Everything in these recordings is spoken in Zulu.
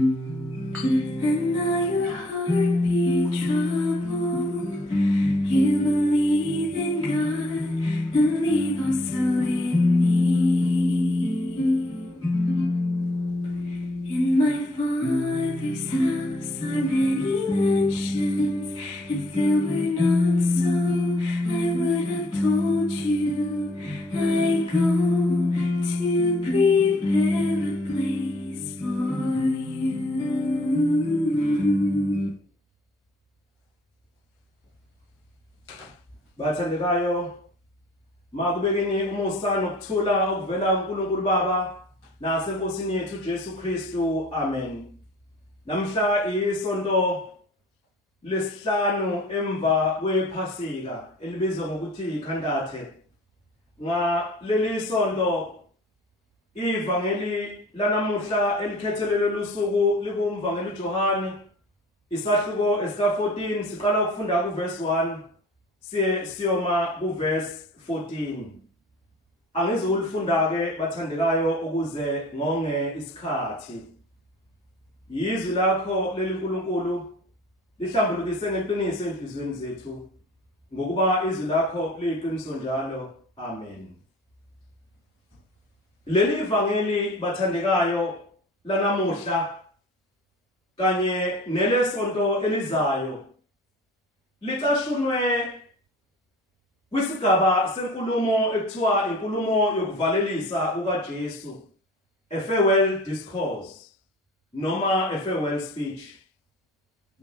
And now your heart be troubled. You believe in God, believe also in me. In my Father's house are many mansions. If it were not so, I would have told you. I go to prepare a place for you. Bathandekayo, makubekeni umusa nokuthula okuvela kuNkulunkulu Baba naseNkosini yethu Jesu Kristu. Amen. Namhla isonto lesihlanu emva kwePhasika elibizwa ngokuthi iKhandathe. Ngaleli sonto ivangeli lanamuhla elikhethelelwe lusuku likumvangeli uJohane isahluko esika-14 siqala ukufunda kuverse 1 siyoma kuverse 14. Angizokulifunda ke bathandekayo ukuze ngonge isikhathi. Yizwi lakho leli nkulunkulu lihlambulukise ngeqiniso enhlizweni zethu ngokuba izwi lakho liyiqiniso njalo. Amen. Leli ivangeli bathandekayo lanamuhla kanye nelesonto elizayo licashunwe kwisigaba senkulumo ekuthiwa inkulumo yokuvalelisa kukaJesu, a farewell discourse noma a farewell speech.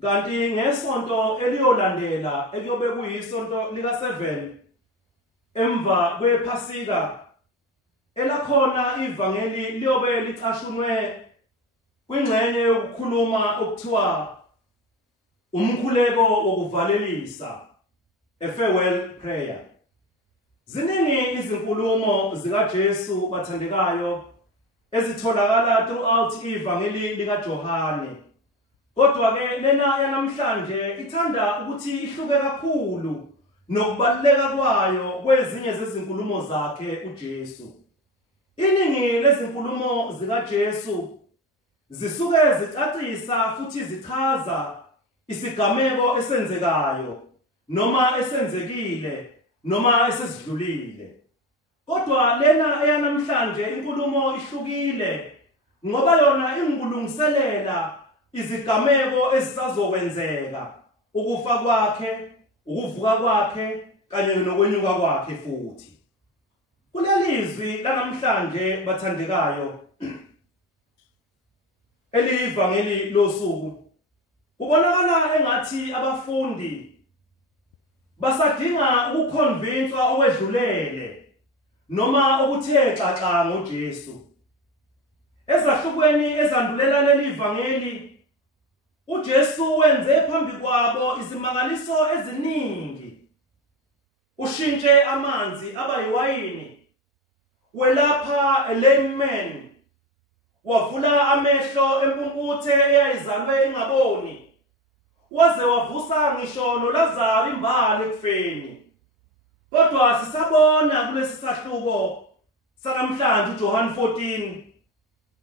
Kanti ngesonto eliyolandela ekuyobe kuyisonto lika-7 emva kwePhasika elakhona ivangeli liyobe licashunwe kwingxenye yokukhuluma okuthiwa umkhuleko wokuvalelisa, a farewell prayer. Ziningi izinkulumo zikaJesu bathandekayo ezitholakala throughout ivangeli likaJohane. Kodwa ke lena yanamhlanje ithanda ukuthi ihluke kakhulu nokubaluleka kwayo kwezinye zezinkulumo zakhe uJesu. Iningi lezinkulumo zikaJesu zisuke zicacisa futhi zichaza isigameko esenzekayo noma esenzekile noma esesidlulile. Kodwa lena eyanamhlanje inkulumo ihlukile ngoba yona ingulungiselela izigameko ezisazokwenzeka, ukufa kwakhe, ukuvuka kwakhe kanye nokwenyuka kwakhe futhi. Kulelizwi lanamhlanje bathandekayo elivangeli losuku kubonakala engathi abafundi basadinga ukuconvincwa okwedlulele noma ukuthe xaxa ngoJesu. Ezahlukweni ezandulela leli ivangeli uJesu wenze phambi kwabo izimangaliso eziningi. Ushintshe amanzi aba yiwayini, welapha a lame man, wavula amehlo empumputhe eyayizalwe ingaboni, waze wavusa ngisho noLazaro imbali ekufeni. Kodwa sisabona kulesi sahluko sanamhlanje uJohane 14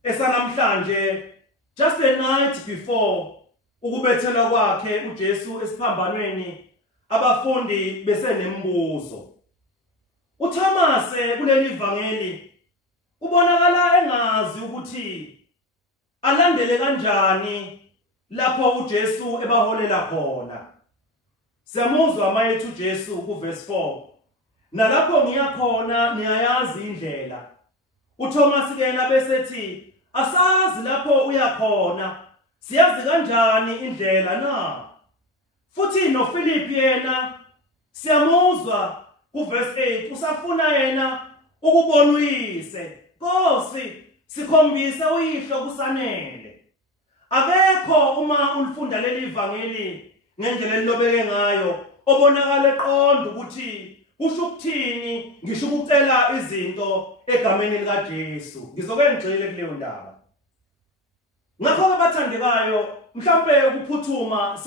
esanamhlanje, just the night before ukubethela kwakhe uJesu esiphambanweni, abafundi besenembuzo. uThomas kuleli ivangeli ubonakala engazi ukuthi alandele kanjani lapho uJesu ebaholela khona. Siyamuzwa mayethu uJesu kuverse 4, nalapho ngiyakhona niyayazi indlela. uThomas kena besethi, asazi lapho uyakhona, siyazi kanjani indlela na? Futhi noPhilip yena siyamuzwa kuverse 8, usafuna yena ukubona uyise. Nkosi, sikhombise uyihlo kusanele. Akekho uma ulifunda leli ivangeli ngendlela elilobeke ngayo obonakala eqonda ukuthi kusho ukuthini ngisho ukucela izinto egameni likaJesu. Ngizoke ngigxile kuleyo ndaba. Ngakho bathandekayo, mhlambe ukuphuthuma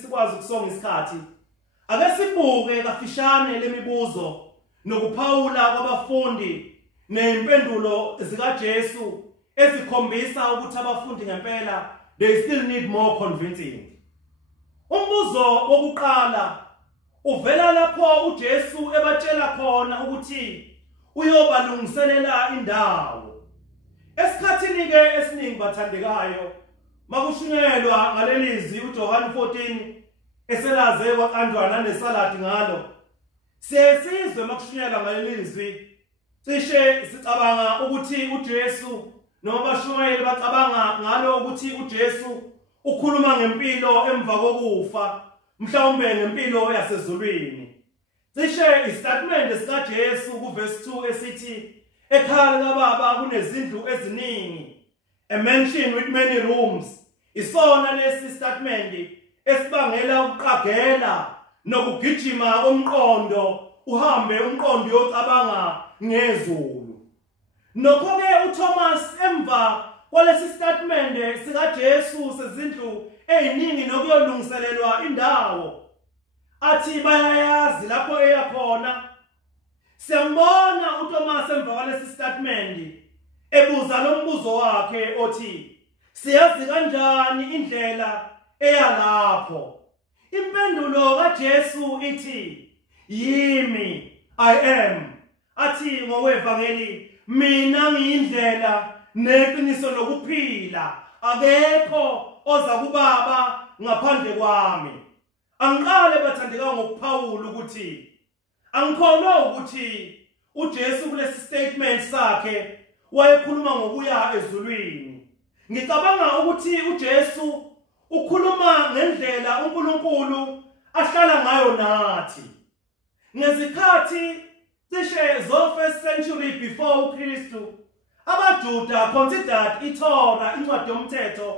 sikwazi ukusonga isikhathi. Ake sibuke kafishane lemibuzo nokuphawula kwabafundi nempendulo zikaJesu ezikhombisa ukuthi abafundi ngempela they still need more convincing. Umbuzo wokuqala uvela lapho uJesu ebatshela khona ukuthi uyobalungiselela indawo. Esikhathini ke esiningi bathandekayo makushunyelwa ngalelizwi uJohn 14 eselaze kwaqanjwana nesaladi ngalo. Siyesizwe makushunyelwa ngalelizwi cishe sicabanga ukuthi uJesu noma abashumayeli bacabanga ngalo ukuthi uJesu ukhuluma ngempilo emva kokufa, mhlawumbe ngempilo yasezulwini. Cishe istatement sikaJesu kuverse 2 esithi ekhaya kaBaba kunezindlu eziningi, a mansion with many rooms. Isona lesi statement esibangela ukuqagela nokugijima komqondo uhambe umqondo yocabanga ngezulu. Nokho-ke uThomas emva kwalesi statement sikaJesu sezindlu eziningi nokuyolungiselelwa indawo athi bayayazi lapho eya khona. Siyambona uThomas emva kwalesi statement ebuza lo mbuzo wakhe othi siyazi kanjani indlela eya lapho. Impendulo kaJesu ithi yimi, I am. Athi ngokwevangeli mina ngiyindlela neqiniso lokuphila, akekho oza kuBaba ngaphandle kwami. Angiqale bathandeka ngokuphawula ukuthi angikholwa ukuthi uJesu kulesi statement sakhe wayekhuluma ngokuya ezulwini. Ngicabanga ukuthi uJesu ukhuluma ngendlela uNkulunkulu ahlala ngayo nathi. Ngezikhathi cishe zo-1st century before uKristu, abaJuda considered iTorah, incwadi yomthetho,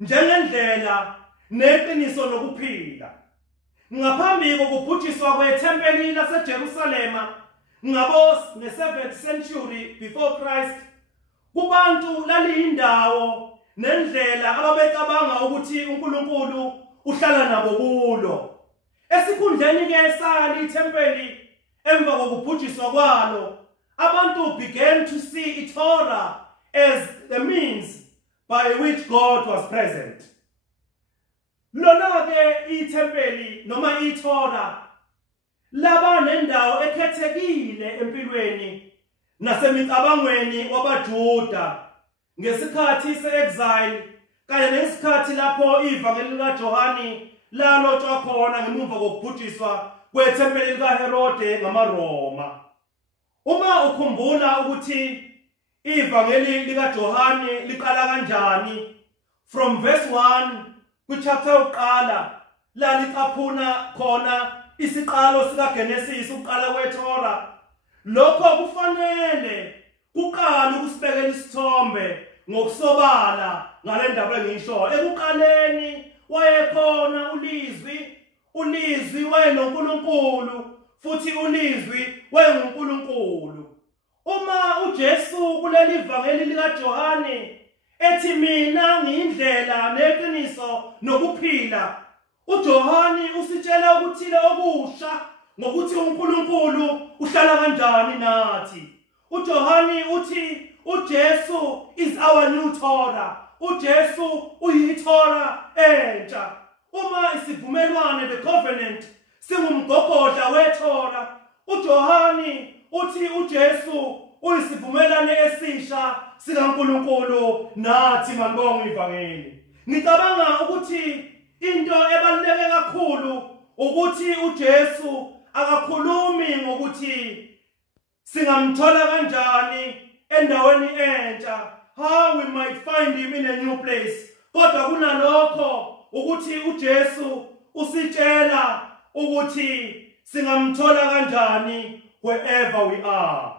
njengendlela neqiniso lokuphila. Ngaphambi kokubhujiswa kwethempeli laseJerusalema nge-7th century before Christ, kubantu laliyindawo nendlela ababecabanga ukuthi uNkulunkulu uhlala nabo kulo. Esikhundleni ke sali ithempeli emva kokubhujiswa kwalo, abantu began to see iTorah as the means by which God was present. Lona ke ithempeli noma iTorah laba nendawo ekhethekile empilweni nasemicabangweni wabaJuda ngesikhathi se-exile kanye nesikhathi lapho ivangeli likaJohane lalotshwa khona ngemuva kokubhujiswa kwethempeli likaHerode ngamaRoma. Uma ukhumbula ukuthi ivangeli likaJohane liqala kanjani, from verse 1 kuchapter yokuqala la licaphuna khona isiqalo sikaGenesis, ukuqala kweTorah, lokho kufanele kuqala ukusibekela isithombe ngokusobala ngale ndaba engisho. Ekuqaleni wayekhona ulizwi wayenoNkulunkulu, futhi ulizwi wayenguNkulunkulu. Uma uJesu kuleli vangeli likaJohane ethi mina ngiyindlela neqiniso nokuphila, uJohane usitshela ukuthile okusha ngokuthi uNkulunkulu uhlala kanjani nathi. uJohane uthi uJesu is our new Torah. uJesu uyiTorah entsha. Uma isivumelwano, the covenant, singumgogodla weTorah, uJohane uthi uJesu uyisivumelwano esisha sikaNkulunkulu nathi manibonga ivangeli. Ngicabanga ukuthi into ebaluleke kakhulu ukuthi uJesu akakhulumi ngokuthi singamthola kanjani endaweni entsha, how we might find him in a new place. Kodwa kunalokho ukuthi uJesu usitshela ukuthi singamthola kanjani wherever we are.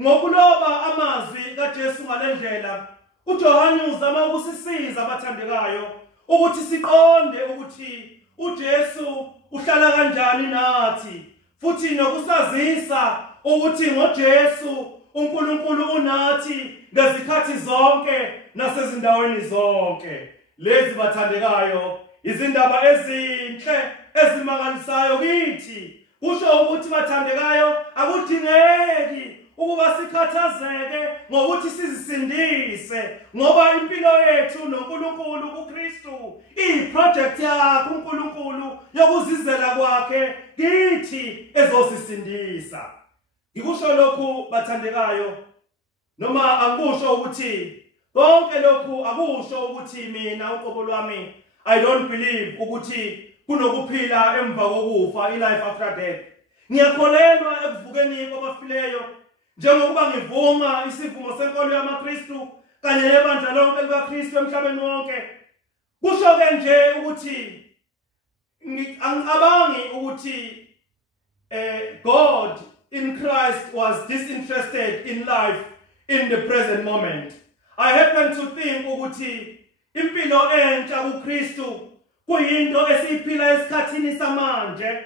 Ngokuloba amazwi kaJesu ngalendlela, uJohane uzama ukusisiza abathandekayo ukuthi siqonde ukuthi uJesu uhlala kanjani nathi, futhi nokusazisa ukuthi ngoJesu uNkulunkulu unathi ngezikhathi zonke nasezindaweni zonke. Lezi bathandekayo izindaba ezinhle ezimangalisayo kithi. Kusho ukuthi bathandekayo akudingeki ukuba sikhathazeke ngokuthi sizisindise ngoba impilo yethu noNkulunkulu kuKristu iproject yakhe uNkulunkulu yokuzizela kwakhe kithi ezosisindisa. Ngikusho lokhu bathandekayo noma akusho ukuthi konke lokhu akusho ukuthi mina uqobo lwami I don't believe ukuthi kunokuphila emva kokufa life after death. Ngiyakholelwa ekuvukeni kwabafileyo njengokuba ngivuma isivumo senkolo yamaKristu kanye nebandla lonke likaKristu emhlabeni wonke. Kusho ke nje ukuthi angicabangi ukuthi God in Christ was disinterested in life in the present moment. I happen to think ukuthi impilo entsha kuKristu kuyinto esiphila esikhathini samanje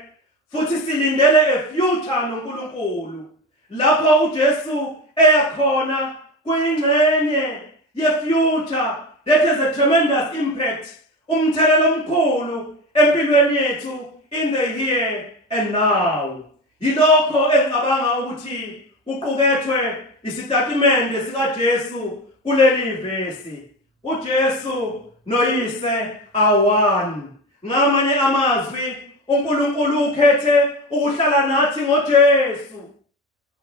futhi silindele a future noNkulunkulu lapho uJesu eyakhona kuyingxenye ye future that has a tremendous impact umthelelo omkhulu empilweni yethu in the here and now. Yilokho engicabanga ukuthi uqukethwe isitatimende sikaJesu kuleli vesi. uJesu noyise are-one. Ngamanye amazwi uNkulunkulu ukhethe ukuhlala nathi ngoJesu.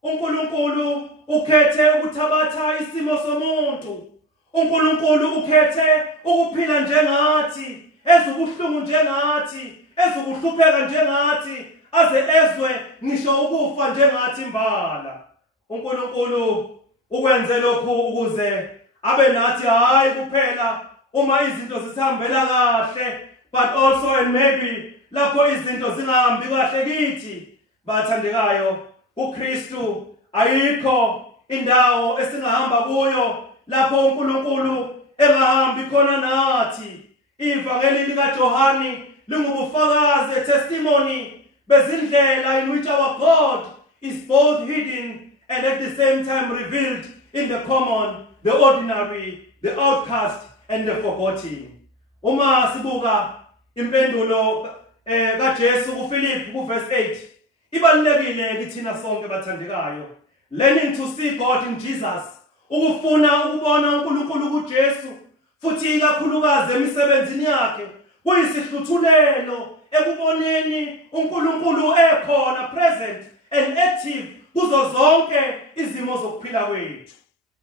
uNkulunkulu ukhethe ukuthabatha isimo somuntu. uNkulunkulu ukhethe ukuphila njengathi, ezubuhlungu njengathi, ezukuhlupheka njengathi, aze ezwe ngisho ukufa njengathi mbala. uNkulunkulu ukwenze lokhu ukuze abe nathi hayi kuphela uma izinto zisihambela kahle, but also and maybe lapho izinto zingahambi kahle kithi. Bathandekayo, uKristu ayikho indawo esingahamba kuyo lapho uNkulunkulu engahambi khona nathi. Ivangeli likaJohane lingubufakazi, testimony bezindlela in which our God is both hidden and at the same time revealed in the common, the ordinary, the outcast and the forgotten. Uma sibuka impendulo kaJesu kuFilipi kuverse 8 ibalulekile kithina sonke bathandekayo. Learning to see God in Jesus, ukufuna ukubona uNkulunkulu kuJesu futhi ikakhulukazi emisebenzini yakhe kuyisihluthulelo ekuboneni uNkulunkulu ekhona present and active kuzo zonke izimo zokuphila kwethu.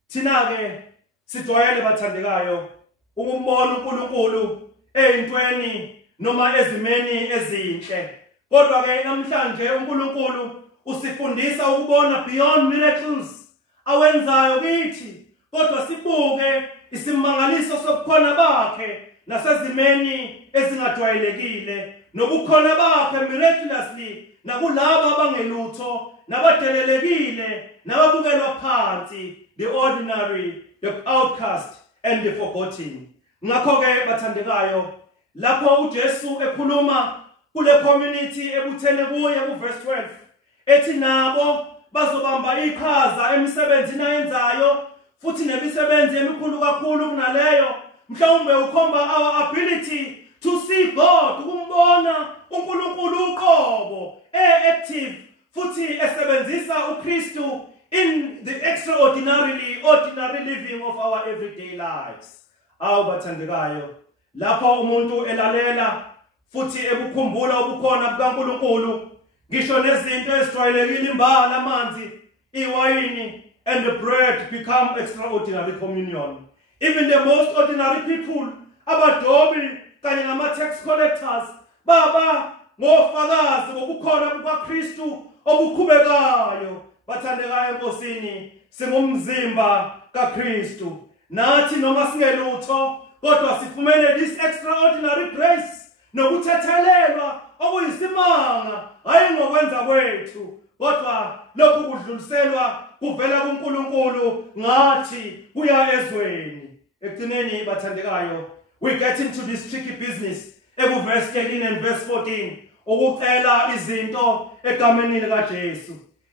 Thina ke sijwayele bathandekayo ukumbona uNkulunkulu eyintweni noma ezimeni ezinhle. Kodwa ke namhlanje uNkulunkulu usifundisa ukubona beyond miracles awenzayo kithi, kodwa sibuke isimangaliso sobukhona bakhe nasezimeni ezingajwayelekile nobukhona bakhe miraculously nakulabo abangelutho nabadelelekile nababukelwa phansi, the ordinary, the outcast and the forgotten. Ngakho ke bathandekayo, lapho uJesu ekhuluma kule community ebuthene kuye kuverse 12 ethi nabo bazobamba iqhaza emisebenzini ayenzayo futhi nemisebenzi emikhulu kakhulu kunaleyo, mhlawumbe ukhomba our ability to see God, ukumbona uNkulunkulu uqobo active futhi esebenzisa uKristu in the ordinary living of our everyday lives. Awu bathandekayo, lapho umuntu elalela futhi ebukhumbula ubukhona bukaNkulunkulu, ngisho nezinto ezijwayelekile imbala, amanzi, iwayini and the bread become extraordinary communion. Even the most ordinary people, abadobi kanye nama-tax collectors, baba ngofakazi ngobukhona bukaKristu obukhubekayo. Bathandekayo enkosini, singumzimba kaKristu. Nathi noma singelutho, kodwa sifumene this extraordinary grace nokuthethelelwa okuyisimanga, hayi ngokwenza kwethu, kodwa lokhu kudluliselwa kuvela kuNkulunkulu ngathi kuya ezweni. Ekugcineni bathandekayo, we get into this tricky business ekuverse 13 and verse 14 ukucela izinto egameni likaJesu.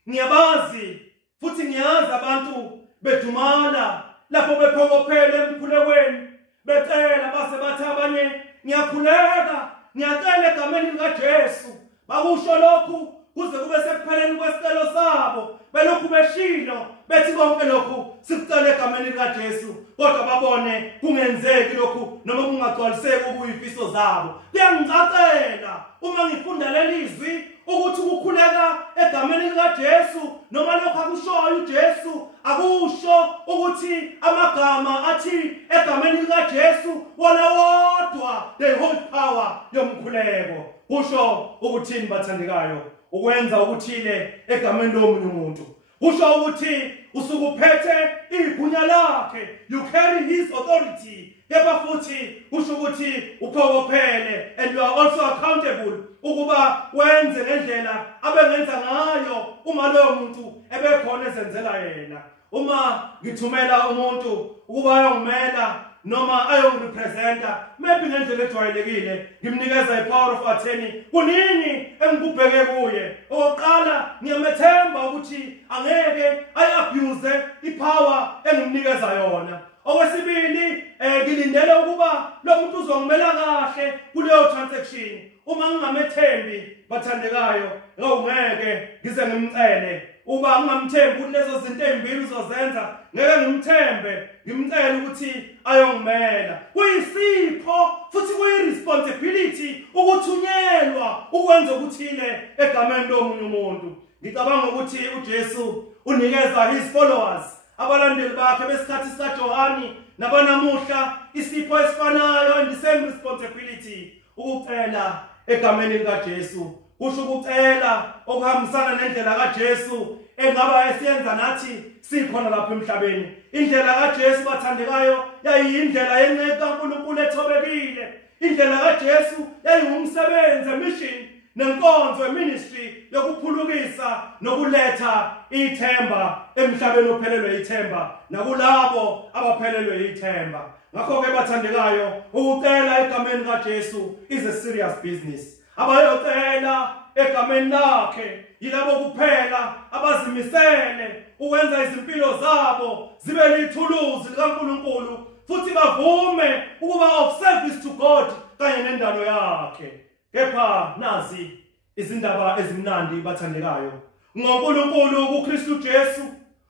Ngiyabazi futhi ngiyazi abantu bedumala lapho bephokophele emkhulekweni becela base bathi abanye ngiyakhuleka, ngiyacela egameni likaJesu. Bakusho lokhu kuze kube sekupheleni kwesicelo sabo. babo belokhu beshilo bethi konke lokhu sikucela egameni likaJesu kodwa babone kungenzeki lokhu noma kungagcwaliseki ukuyifiso zabo. Kuyangicacela uma ngifunda lelizwi ukuthi ukukhuleka egameni likaJesu noma lokho akushoyo uJesu akusho ukuthi amagama athi egameni likaJesu wona wodwa they hold power yomkhuleko. Kusho ukuthini bathandekayo? Ukwenza ukuthile egameni lomunye umuntu. Kusho ukuthi usukuphethe igunya lakhe, you carry his authority. Kepha futhi kusho ukuthi uphokophele and you are also accountable ukuba wenze ngendlela abengenza ngayo uma loyo muntu ebekhona ezenzela yena. Uma ngithumela umuntu ukuba ayongimela noma ayongirepresenta maybe ngendlela ejwayelekile ngimnikeza ipower of attorney kunini engikubheke kuye. Oqala ngiyamethemba ukuthi angeke ayabuse ipower engimnikeza yona. Okwesibili ngilindele ukuba lo muntu uzongimela kahle kuleyo transaction. Uma ngingamethembi bathandekayo ngeke ngize ngimcele. Uba ngingamthembi kulezo zinto ezimbili uzozenza ngeke ngimthembe ngimcela ukuthi ayongimela. Kuyisipho futhi kuyiresponsibility ukuthunyelwa ukwenza ukuthile egameni lomunye umuntu. Ngicabanga ukuthi uJesu unikeza his followers abalandeli bakhe besikhathi sikaJohani nabanamuhla isipho esifanayo and the same responsibility ukucela egameni likaJesu. Kusho ukucela okuhambisana nendlela kaJesu engaba esiyenza nathi sikhona lapha emhlabeni. Indlela kaJesu bathandekayo yayiyindlela yenceka kaNkulunkulu ethobekile. Indlela kaJesu yayingumsebenzi mission nenkonzo ministry yokuphulukisa nokuletha ithemba emhlabeni ophelelwe ithemba nakulabo abaphelelwe ithemba. Ngakho ke bathandekayo ukucela egameni kaJesu is a serious business. Abayocela egameni lakhe yilabo kuphela abazimisele ukwenza izimpilo zabo zibe lithuluzi likaNkulunkulu futhi bavume ukuba of service to God kanye nendalo yakhe. Kepha nazi izindaba ezimnandi bathandekayo. NgoNkulunkulu kuKristu Jesu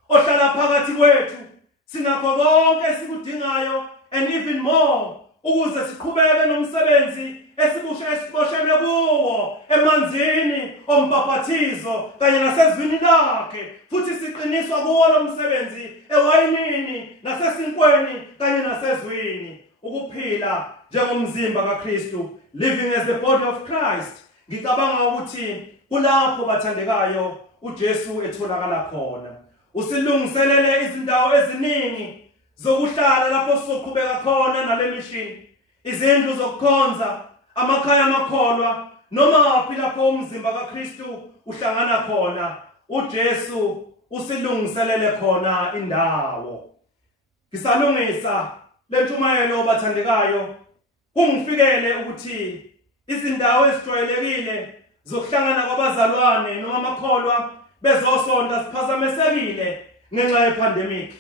ohlala phakathi kwethu sinakho konke esikudingayo and even more ukuze siqhubeke nomsebenzi esiboshelwe kuwo emanzini ombhaphathizo kanye nasezwini lakhe futhi siqiniswa kuwo lo msebenzi ewayinini nasesinkweni kanye nasezwini ukuphila njengomzimba kaKristu, living as the body of Christ. Ngicabanga ukuthi kulapho bathandekayo uJesu etholakala khona. Usilungiselele izindawo eziningi zokuhlala lapho sizoqhubeka khona nale mission. Izindlu zokukhonza, amakhaya amakholwa noma ngaphi lapho umzimba kaKristu uhlangana khona uJesu usilungiselele khona indawo. Ngisalungisa lentshumayelo bathandekayo kungifikele ukuthi izindawo ezijwayelekile zokuhlangana kwabazalwane noma amakholwa bezosonta siphazamesekile ngenxa yepandemic.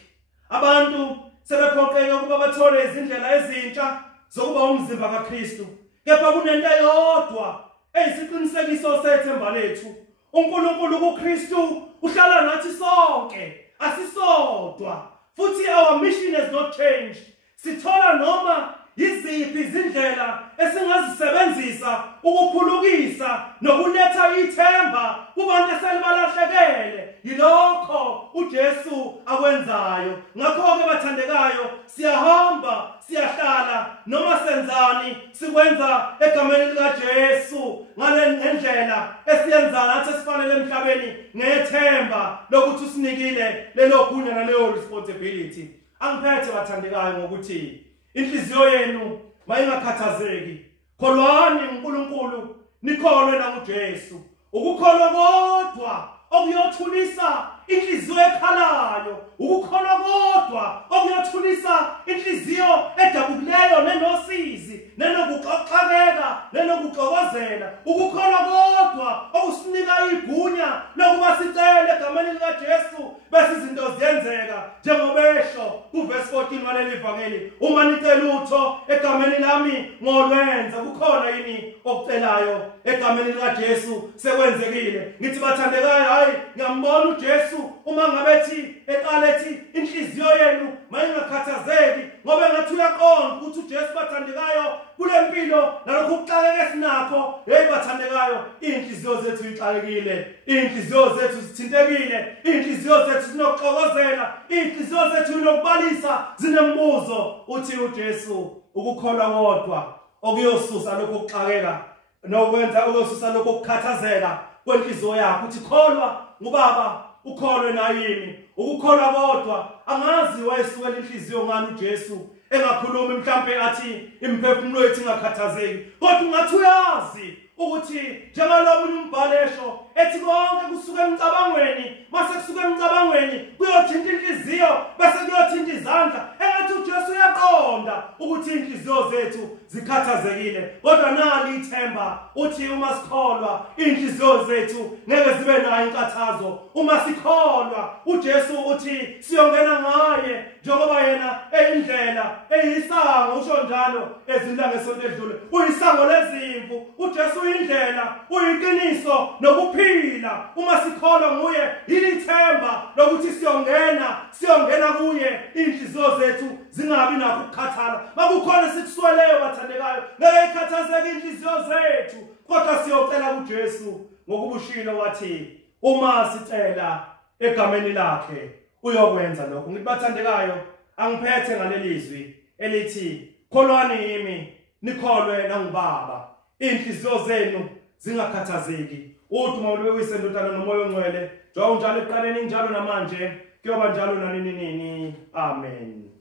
Abantu sebephoqeke ukuba bathole izindlela ezintsha zokuba umzimba kaKristu. Kepha kunento eyodwa eyisiqinisekiso sethemba lethu. uNkulunkulu kuKristu uhlala nathi sonke, asisodwa. Futhi our mission has not changed. Sithola noma yiziphi izindlela esingazisebenzisa ukuphulukisa nokuletha ithemba kubantu eselibalahlekelele. Yilokho uJesu akwenzayo. Ngakho ke bathandekayo siyahamba siyahlala noma senzani sikwenza egameni likaJesu ngale ndlela esiyenza nathi esifanele emhlabeni ngethemba lokuthi usinikile lelo gunya naleyo responsibility. Angiphethe bathandekayo ngokuthi inhliziyo yenu mayingakhathazeki. Kholwani uNkulunkulu, nikholwe nakuJesu. Ukukholwa kodwa okuyothulisa inhliziyo ekhalayo, ukukholwa kodwa okuyothulisa inhliziyo edabukileyo nenosizi, nenokuxoxakeka, nenokuxokozela. Ukukholwa kodwa okusinika igunya lokuba sicele egameni likaJesu bese izinto ziyenzeka njengoba esho kuverse 14 waleli ivangeli. Uma nicela utho egameni lami ngolwenza, kukhona yini okucelayo egameni likaJesu sekwenzekile? Ngithi bathandekayo, hayi ngiyambona uJesu uma ngabe ethi eqala ethi inhliziyo yenu mayingakhathazeki, ngoba ngathi uyaqonda ukuthi uJesu bathandekayo kule mpilo nalokho ukuxakeka esinakho. Hey bathandekayo, inhliziyo zethu ixakekile, inhliziyo zethu zithintekile, inhliziyo zethu zinokuxokozela, inhliziyo zethu zinokubalisa, zinembuzo. Uthi uJesu ukukholwa kodwa okuyosusa lokho ukuxakeka nokwenza ukuyosusa lokho ukukhathazeka kwenhliziyo yakho. Uthi kholwa ngubaba, ukholwe nayimi. Ukukholwa kodwa angazi wayesukela inhliziyo ngani uJesu engakhulumi mhlambe athi imphefumulo yethu ingakhathazeki, kodwa ungathi uyazi ukuthi njengalobu umbhalesho ethi konke kusuka emcabangweni, mase kusuka emcabangweni kuyothinta inhliziyo bese kuyothinta izandla. Engathi uJesu uyaqonda ukuthi inhliziyo zethu zikhathazekile, kodwa nali ithemba uthi uma sikholwa inhliziyo zethu ngeke zibe nayo inkathazo. Uma sikholwa uJesu uthi siyongena ngaye njengoba yena eyindlela eyisango, usho njalo ezindla ngesonto edlule, uyisango lezimvu. uJesu uyindlela, uyiqiniso nokuphila. Uma sikholwa nguye yilithemba lokuthi siyongena kuye, inhliziyo zethu zingabi nakho ukukhathala. Makukhona sikusweleyo bathandekayo, ngeke ikhathazeke inhliziyo zethu, kodwa siyocela kuJesu ngokubushilo wathi uma sicela egameni lakhe uyokwenza lokho. Ngithi bathandekayo, angiphethe ngalelizwi elithi kholwani yimi nikholwe nangubaba, inhliziyo zenu zingakhathazeki. Udumo lube kuyisendodana nomoya ongcwele, njengoba njalo ekuqaleni njalo namanje kuyoba njalo nanini. Amen.